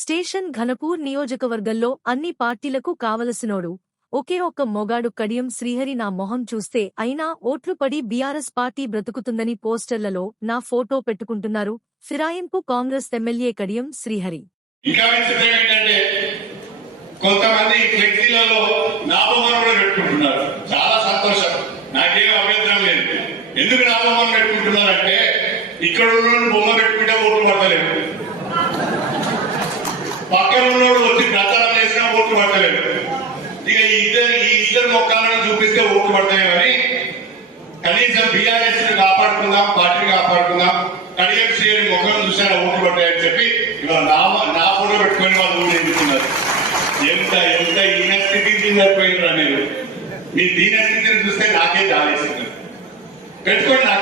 Station Ghanpur నియోజకవర్గంలో అన్ని పార్టీలకు కావలసినోడు. ఒకే ఒక్క మొగాడు కడియం శ్రీహరి నా మొహం చూస్తే అయినా ఓట్లు పడి బీఆర్ఎస్ పార్టీ బ్రతుకుతుందని పోస్టర్లలో నా ఫోటో పెట్టుకుంటున్నారు. ఫిరాయింపు కాంగ్రెస్ ఎమ్మెల్యే కడియం శ్రీహరి. కొంతమంది ఫ్లెక్సీలలో నామమని కూడా పెట్టుకుంటున్నారు. చాలా సంతోషం. నాకేం అభ్యంతరం లేదు. ఎందుకు నామమని పెట్టుకుంటున్నారంటే ఇక్కడ ఉన్న బొమ్మ పెట్టుకుంటే ఓట్లు పడతలేదు పక్కన ఉన్నోడు వచ్చి ప్రచారం చేసినా ఓట్లు పడతలేదు ఇక ఇద్దరు ఈ ఇద్దరు మొక్కలను చూపిస్తే ఓట్లు పడతాయని కనీసం బీఆర్ఎస్ కాపాడుకుందాం పార్టీని కాపాడుకుందాం. కడియం చేయని ముఖం చూసారా ఓట్లు పడ్డాయని చెప్పి ఇవాళ నా నా ఫోటో పెట్టుకొని వాళ్ళు ఊరు ఎందుకున్నారు ఎంత ఎంత ఈయన స్థితికి సరిపోయినరా మీరు? మీ దీన స్థితిని చూస్తే నాకే జాలేస్తుంది. పెట్టుకోండి నాకే